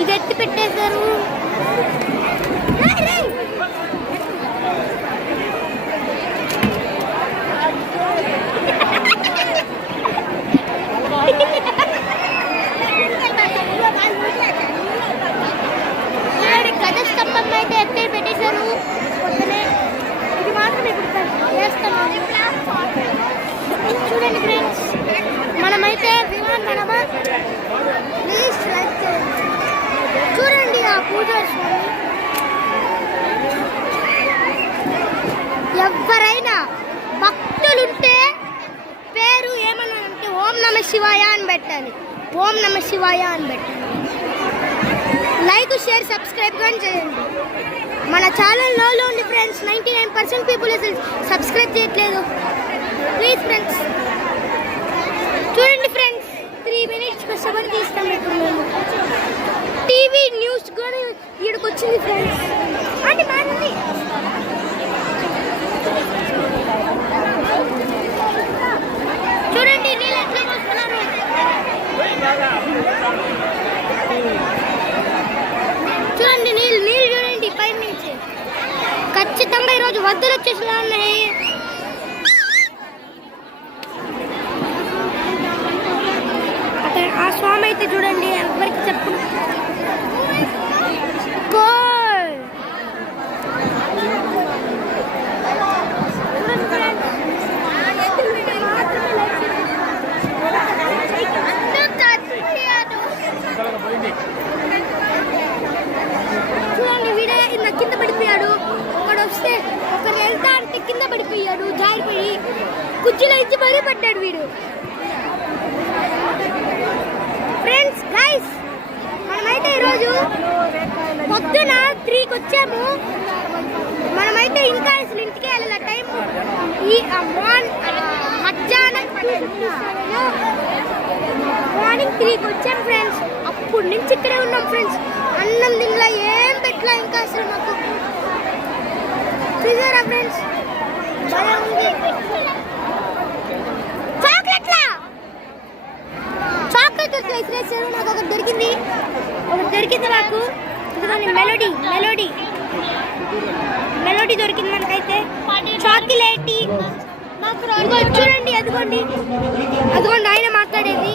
ఇది ఎత్తి పెట్టేశారు. కథ స్తంభం అయితే ఎత్తి పెట్టేశారు. ఇది మాత్రం ఇప్పుడు చేస్తున్నాను. చూడండి ఫ్రెండ్స్, మనమైతే విమానం ప్లీజ్ లైక్ చేయండి. చూడండి ఆ పూజ స్వామి. ఎవరైనా భక్తులుంటే పేరు ఏమన్నా అంటే ఓం నమ శివాయ అని పెట్టాలి. ఓం నమ శివాయ అని పెట్టాలి. లైక్ షేర్ సబ్స్క్రైబ్ కానీ చేయండి. మన ఛానల్ లోలో ఉంది ఫ్రెండ్స్. 99% పీపుల్ అసలు సబ్స్క్రైబ్ చేయట్లేదు. ప్లీజ్ ఫ్రెండ్స్ చూడండి ఫ్రెండ్స్, 3 minutes కష్టపడి తీస్తాం. ఇప్పుడు మేము టీవీ న్యూస్ కూడా ఇక్కడికి వచ్చింది ఫ్రెండ్స్. అంటే మాది చూడండి నీళ్ళు ఎట్లా పోస్తున్నారు. చూడండి నీళ్ళు చూడండి పైన నుంచి. ఖచ్చితంగా ఈరోజు వద్దలు వచ్చేసినా ఉన్నాయి. ఆ స్వామి అయితే చూడండి ఎవరికి చెప్పు. చూడండి వీడే ఇలా కింద పడిపోయాడు. ఒకడు వస్తే ఒకరు వెళ్తా అంటే కింద పడిపోయాడు. జారిపోయి కుర్చీలో ఇచ్చి మరీ పడ్డాడు వీడు. ఫ్రెండ్స్ గైస్, మనమైతే ఈరోజు పొద్దున 3కి వచ్చాము. మనమైతే ఇంకా అసలు ఇంటికి వెళ్ళాలి. టైం ఈ మధ్యాహ్నం మార్నింగ్ 3కి వచ్చాము ఫ్రెండ్స్. అప్పటి నుంచి ఇక్కడే ఉన్నాం ఫ్రెండ్స్. అన్నం తినలా, ఏం పెట్టలా ఇంకా అసలు మాకు. చూసారా ఫ్రెండ్స్, చాక్లెట్లు నాకు ఒకటి దొరికింది. నాకు మెలోడీ దొరికింది మనకైతే. చాక్లెట్ చూడండి, అదిగోండి ఆయన మాట్లాడేది.